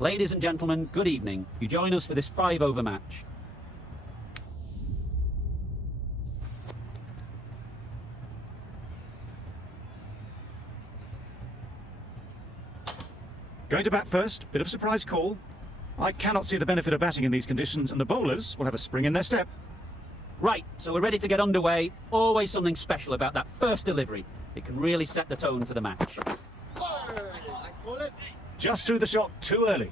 Ladies and gentlemen, good evening. You join us for this 5-over match. Going to bat first, bit of a surprise call. I cannot see the benefit of batting in these conditions, and the bowlers will have a spring in their step. Right, so we're ready to get underway. Always something special about that first delivery. It can really set the tone for the match. Just threw the shot too early.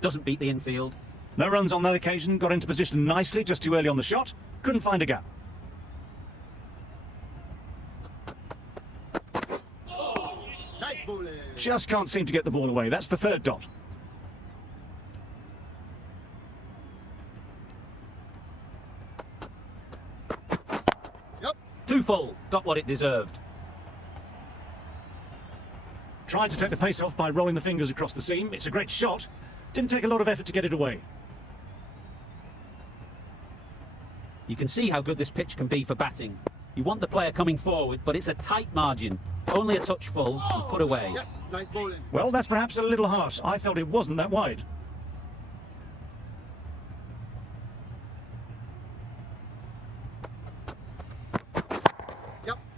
Doesn't beat the infield. No runs on that occasion, got into position nicely, just too early on the shot. Couldn't find a gap. Just can't seem to get the ball away. That's the third dot. Too full. Got what it deserved. Tried to take the pace off by rolling the fingers across the seam. It's a great shot. Didn't take a lot of effort to get it away. You can see how good this pitch can be for batting. You want the player coming forward, but it's a tight margin. Only a touch full and put away. Yes, nice bowling. Well, that's perhaps a little harsh. I felt it wasn't that wide.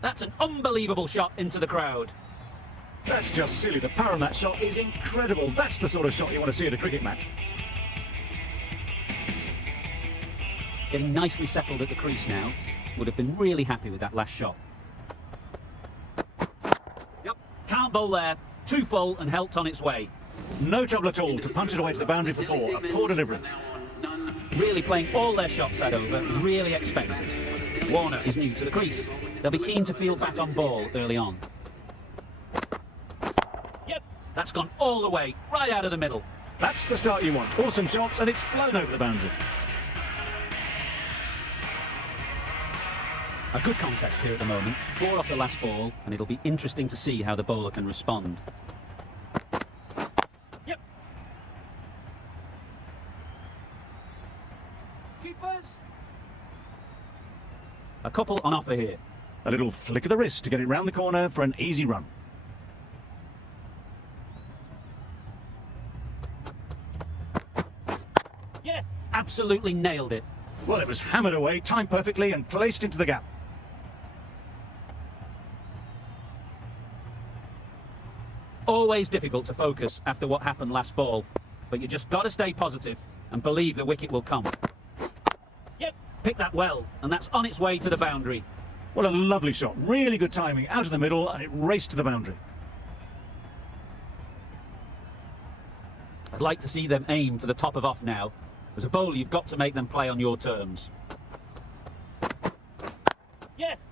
That's an unbelievable shot into the crowd. That's just silly. The power on that shot is incredible. That's the sort of shot you want to see at a cricket match. Getting nicely settled at the crease now. Would have been really happy with that last shot. Can't bowl there. Too full and helped on its way. No trouble at all to punch it away to the boundary for 4. A poor delivery. Really playing all their shots that over. Really expensive. Warner is new to the crease. They'll be keen to field bat on ball early on. That's gone all the way, right out of the middle. That's the start you want. Awesome shots, and it's flown over the boundary. A good contest here at the moment. 4 off the last ball, and it'll be interesting to see how the bowler can respond. Keepers. A couple on offer here. A little flick of the wrist to get it round the corner for an easy run. Yes! Absolutely nailed it. Well, it was hammered away, timed perfectly, and placed into the gap. Always difficult to focus after what happened last ball, but you just got to stay positive and believe the wicket will come. Pick that well, and that's on its way to the boundary. What a lovely shot. Really good timing. Out of the middle, and it raced to the boundary. I'd like to see them aim for the top of off now. As a bowler, you've got to make them play on your terms. Yes!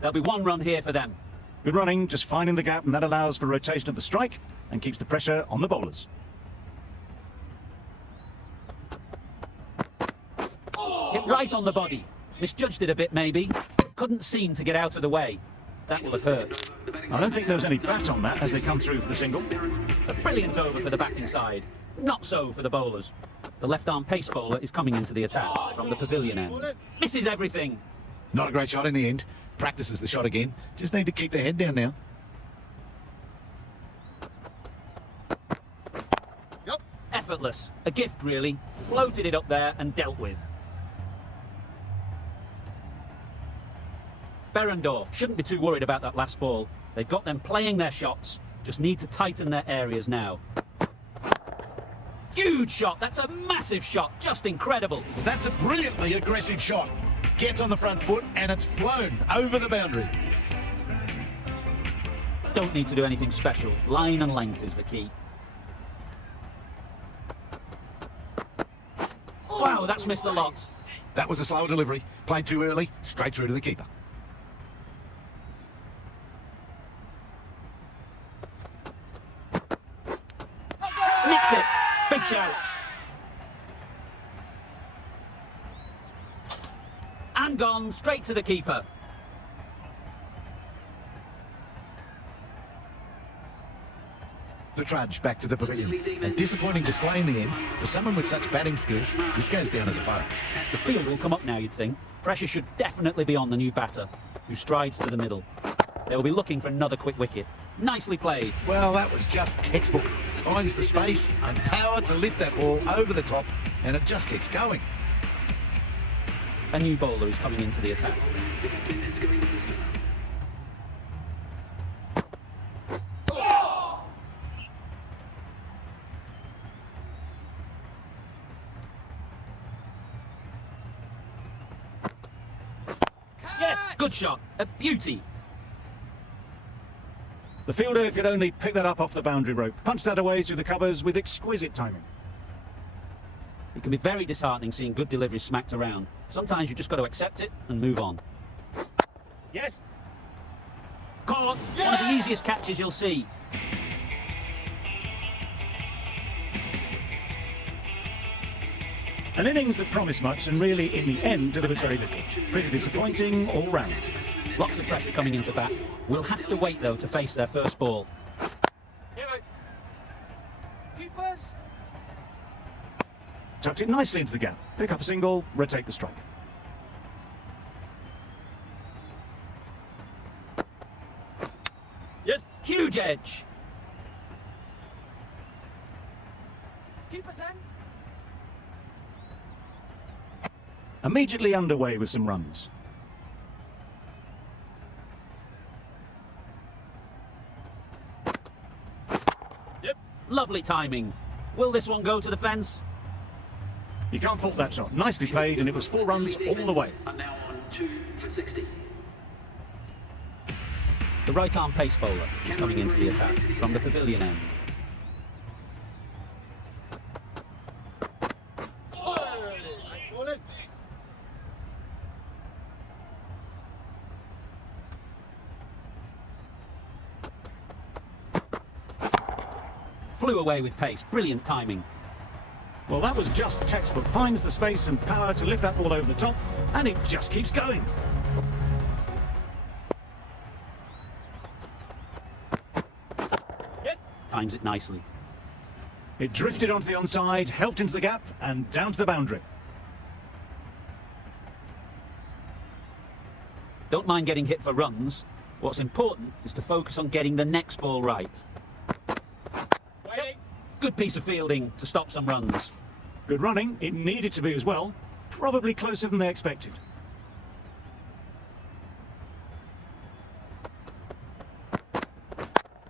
There'll be 1 run here for them. Good running, just finding the gap, and that allows for rotation of the strike and keeps the pressure on the bowlers. Hit right on the body. Misjudged it a bit, maybe. Couldn't seem to get out of the way. That will have hurt. I don't think there was any bat on that as they come through for the single. A brilliant over for the batting side. Not so for the bowlers. The left-arm pace bowler is coming into the attack from the pavilion end. Misses everything. Not a great shot in the end. Practices the shot again. Just need to keep the head down now. Effortless. A gift, really. Floated it up there and dealt with. Berendorf shouldn't be too worried about that last ball. They've got them playing their shots. Just need to tighten their areas now. Huge shot. That's a massive shot. Just incredible. That's a brilliantly aggressive shot. Gets on the front foot and it's flown over the boundary. Don't need to do anything special. Line and length is the key. Wow, that's missed the lot. That was a slow delivery. Played too early, straight through to the keeper. Nicked it. Big shout. And gone straight to the keeper. the trudge back to the pavilion. A disappointing display in the end. For someone with such batting skills, this goes down as a fail. The field will come up now, you'd think. Pressure should definitely be on the new batter, who strides to the middle. They'll be looking for another quick wicket. Nicely played. Well, that was just textbook. Finds the space and power to lift that ball over the top, and it just keeps going. A new bowler is coming into the attack. Good shot, a beauty. The fielder could only pick that up off the boundary rope. Punched that away through the covers with exquisite timing. It can be very disheartening seeing good deliveries smacked around. Sometimes you just got to accept it and move on. Yes. Caught! One of the easiest catches you'll see. An innings that promised much and really, in the end, delivered very little. Pretty disappointing all round. Lots of pressure coming into bat. We'll have to wait, though, to face their first ball. Keepers. Tucked it nicely into the gap. Pick up a single, rotate the strike. Yes. Huge edge. Keepers in. Immediately underway with some runs. Yep. Lovely timing. Will this one go to the fence? You can't fault that shot. Nicely played, and it was 4 runs all the way. And now on 2 for 60. The right-arm pace bowler is coming into the attack from the pavilion end. Nice bowling. Flew away with pace. Brilliant timing. Well, that was just textbook. Finds the space and power to lift that ball over the top, and it just keeps going. Yes. Times it nicely. It drifted onto the onside, helped into the gap, and down to the boundary. Don't mind getting hit for runs. What's important is to focus on getting the next ball right. Waiting. Good piece of fielding to stop some runs. Good running. It needed to be as well. Probably closer than they expected.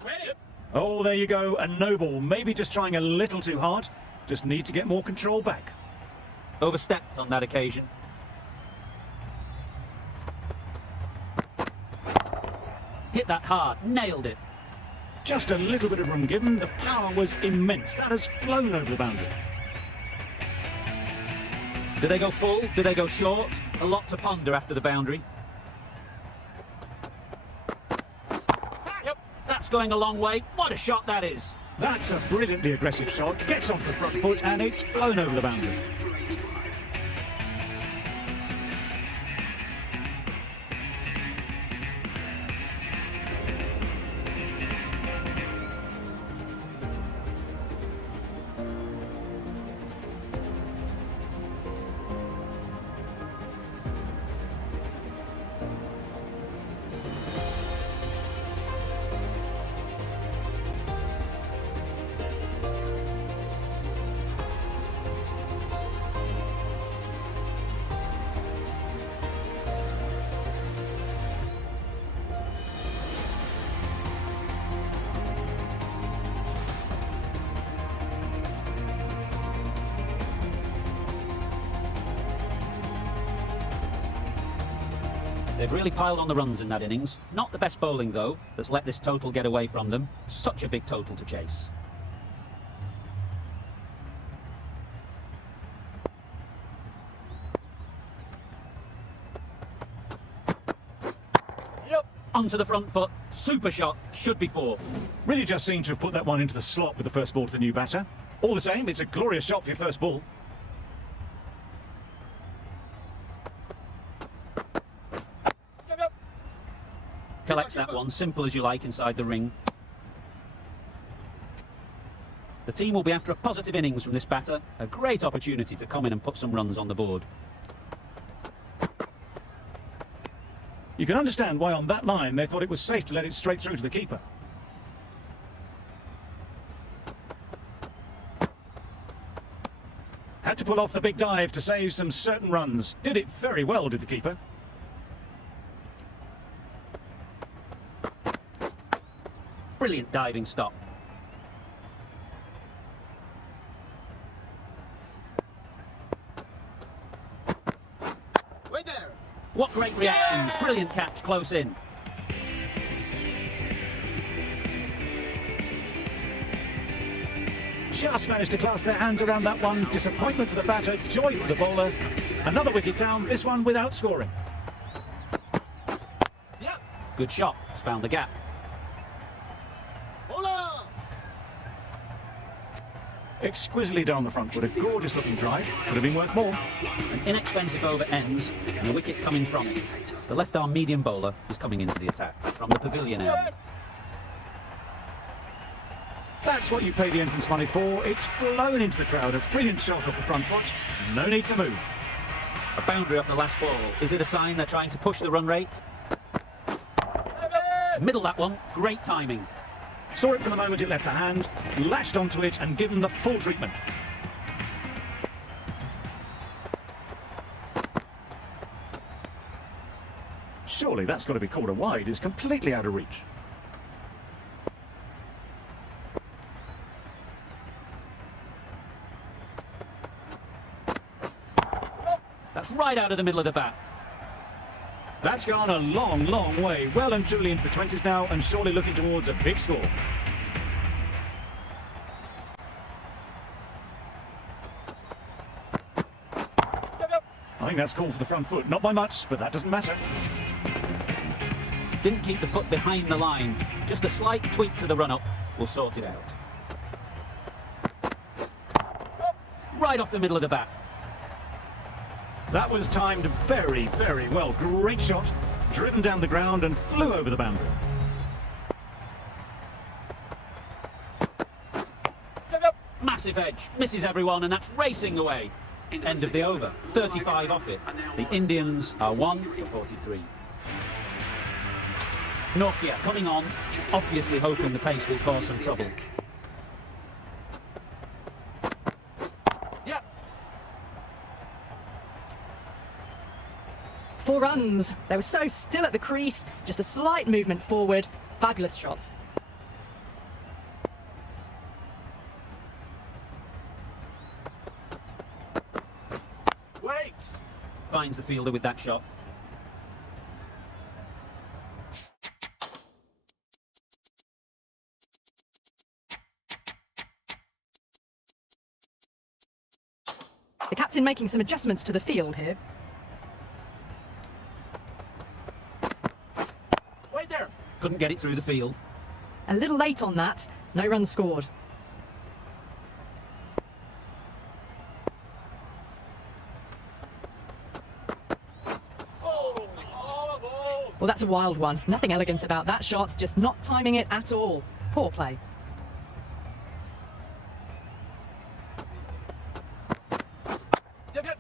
Ready. Oh, there you go. A no ball. Maybe just trying a little too hard. Just need to get more control back. Overstepped on that occasion. Hit that hard. Nailed it. Just a little bit of room given. The power was immense. That has flown over the boundary. Do they go full? Do they go short? A lot to ponder after the boundary. Yep. That's going a long way. What a shot that is. That's a brilliantly aggressive shot. Gets onto the front foot, and it's flown over the boundary. For 85. They've really piled on the runs in that innings. Not the best bowling, though, that's let this total get away from them. Such a big total to chase. Yep. Onto the front foot. Super shot. Should be 4. Really just seemed to have put that one into the slot with the first ball to the new batter. All the same, it's a glorious shot for your first ball. Yep. Collects that one, simple as you like, inside the ring. The team will be after a positive innings from this batter. A great opportunity to come in and put some runs on the board. You can understand why on that line they thought it was safe to let it straight through to the keeper. Had to pull off the big dive to save some certain runs. Did it very well, did the keeper. Brilliant diving stop. Wait there. What great reactions. Brilliant catch close in. Just managed to clasp their hands around that one. Disappointment for the batter, joy for the bowler. Another wicket down, this one without scoring. Yep. Good shot. It's found the gap. Bowler. Exquisitely down the front foot, a gorgeous looking drive. Could have been worth more. An inexpensive over ends and a wicket coming from it. The left-arm medium bowler is coming into the attack from the pavilion end. That's what you pay the entrance money for. It's flown into the crowd. A brilliant shot off the front foot. No need to move. A boundary off the last ball. Is it a sign they're trying to push the run rate? Middle that one. Great timing. Saw it from the moment it left the hand, latched onto it and given the full treatment. Surely that's got to be called a wide. It's completely out of reach. That's right out of the middle of the bat. That's gone a long, long way. Well and truly into the 20s now and surely looking towards a big score. I think that's called for the front foot. Not by much, but that doesn't matter. Didn't keep the foot behind the line. Just a slight tweak to the run-up will sort it out. Right off the middle of the bat. That was timed very, very well. Great shot. Driven down the ground and flew over the boundary. Massive edge. Misses everyone and that's racing away. End of the over. 35 off it. The Indians are 1 for 43. Nokia coming on, obviously hoping the pace will cause some trouble. Yep. 4 runs. They were so still at the crease. Just a slight movement forward. Fabulous shot. Wait. Finds the fielder with that shot. The captain making some adjustments to the field here. Wait there. Couldn't get it through the field. A little late on that. No runs scored. Well, that's a wild one. Nothing elegant about that shot, just not timing it at all. Poor play. Yep.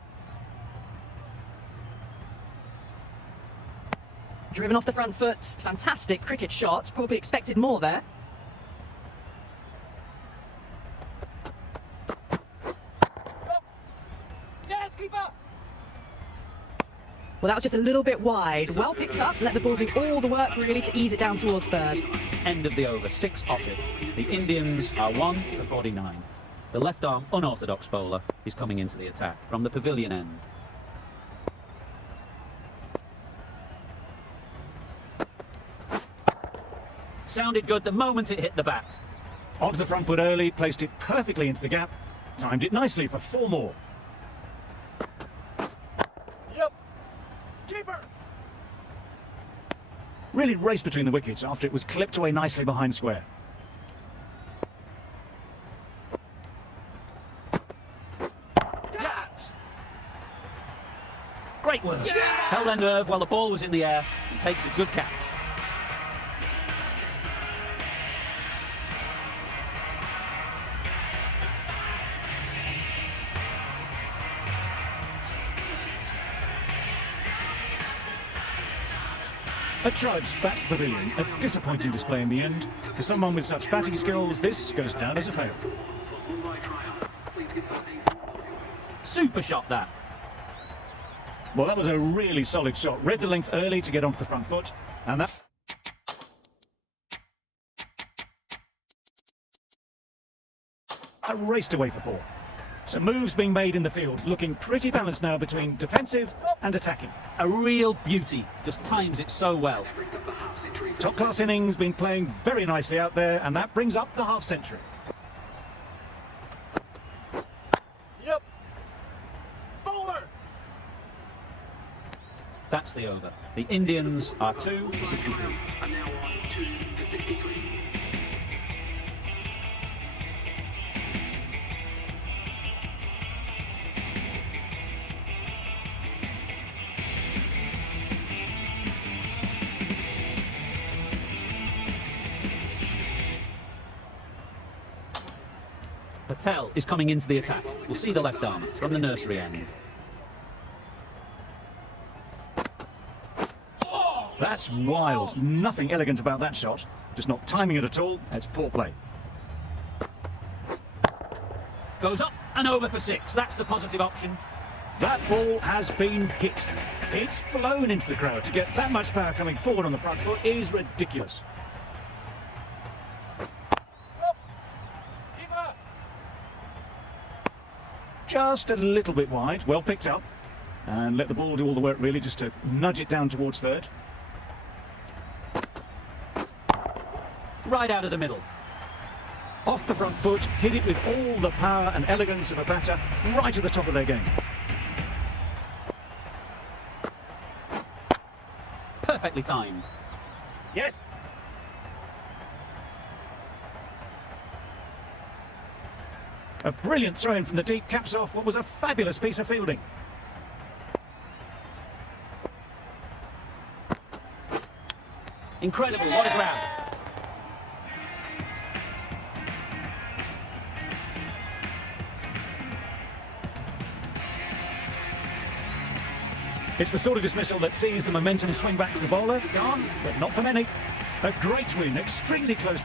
Driven off the front foot. Fantastic cricket shot. Probably expected more there. Yes, keeper. Well, that was just a little bit wide. Well picked up. Let the ball do all the work, really, to ease it down towards third. End of the over, 6 off it. The Indians are 1 for 49. The left-arm unorthodox bowler is coming into the attack from the pavilion end. Sounded good the moment it hit the bat. Onto the front foot early, placed it perfectly into the gap. Timed it nicely for 4 more. Yep. Keeper. Really raced between the wickets after it was clipped away nicely behind square. Yes. Great work. Yeah! Held their nerve while the ball was in the air and takes a good catch. A trudge back to the pavilion. A disappointing display in the end. For someone with such batting skills, this goes down as a fail. Super shot, that. Well, that was a really solid shot. Read the length early to get onto the front foot, and that... raced away for 4. Some moves being made in the field, looking pretty balanced now between defensive and attacking. A real beauty, just times it so well. Top-class innings, been playing very nicely out there, and that brings up the half-century. Yep. Bowler. That's the over. The Indians are 2 for 63. And now on 2 for 63. Patel is coming into the attack. We'll see the left arm from the nursery end. That's wild. Nothing elegant about that shot. Just not timing it at all. It's poor play. Goes up and over for 6. That's the positive option. That ball has been hit. It's flown into the crowd. To get that much power coming forward on the front foot is ridiculous. Keeper. Just a little bit wide. Well picked up. And let the ball do all the work, really, just to nudge it down towards third. Right out of the middle. Off the front foot, hit it with all the power and elegance of a batter, right at the top of their game. Perfectly timed. Yes. A brilliant throw-in from the deep caps off what was a fabulous piece of fielding. Incredible, what a grab. It's the sort of dismissal that sees the momentum swing back to the bowler. Gone, but not for many. A great win, extremely close.